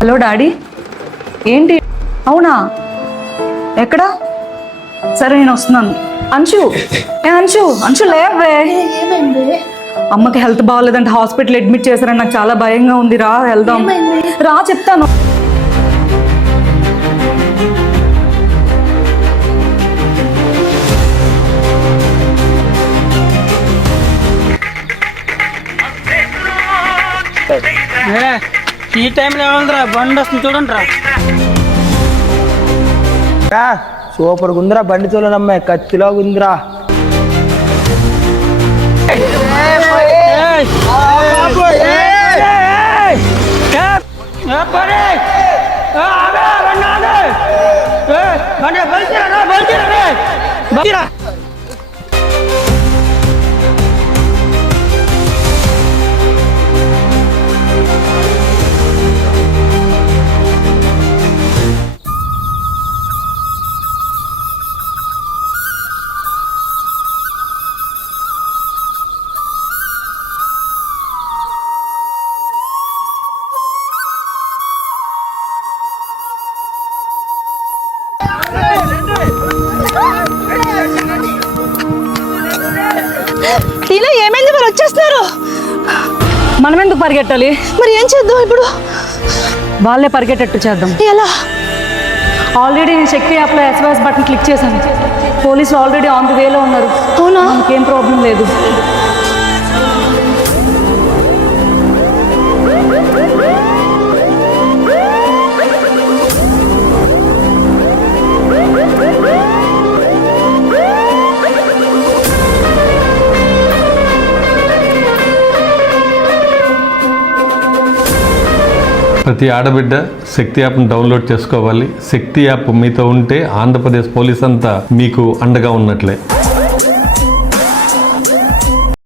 Hello daddy, ఏంటి? అవునా, ఎక్కడా? సరే నేను వస్తున్నాను. అంశు, అంశు, అంశు లేవే. ఏమైంది? అమ్మకి హెల్త్ బాగాలేదంటే హాస్పిటల్ అడ్మిట్ చేశారని నాకు చాలా భయంగా ఉంది. రా వెళ్దాం. రా చెప్తాను. ఈ టైంలో ఏముందిరా, బండి వస్తుంది చూడండి రా. సూపర్ గుందిరా బండి చూడనమ్మాయి, కత్తిలో ఉందిరా. టీనా ఏమైంది? మరి వచ్చేస్తున్నారు. మనం ఎందుకు పరిగెట్టాలి? మరి ఏం చేద్దాం ఇప్పుడు? వాళ్ళే పరిగెట్టేట్టు చేద్దాం. ఎలా? ఆల్రెడీ నేను శక్తి యాప్లో SOS బటన్ క్లిక్ చేశాను. పోలీసులు ఆల్రెడీ ఆన్ ది వేలో ఉన్నారు. అవునా? ఇంకేం ప్రాబ్లం లేదు. ప్రతి ఆడబిడ్డ శక్తి యాప్ను డౌన్లోడ్ చేసుకోవాలి. శక్తి యాప్ మీతో ఉంటే ఆంధ్రప్రదేశ్ పోలీస్ అంతా మీకు అండగా ఉన్నట్లే.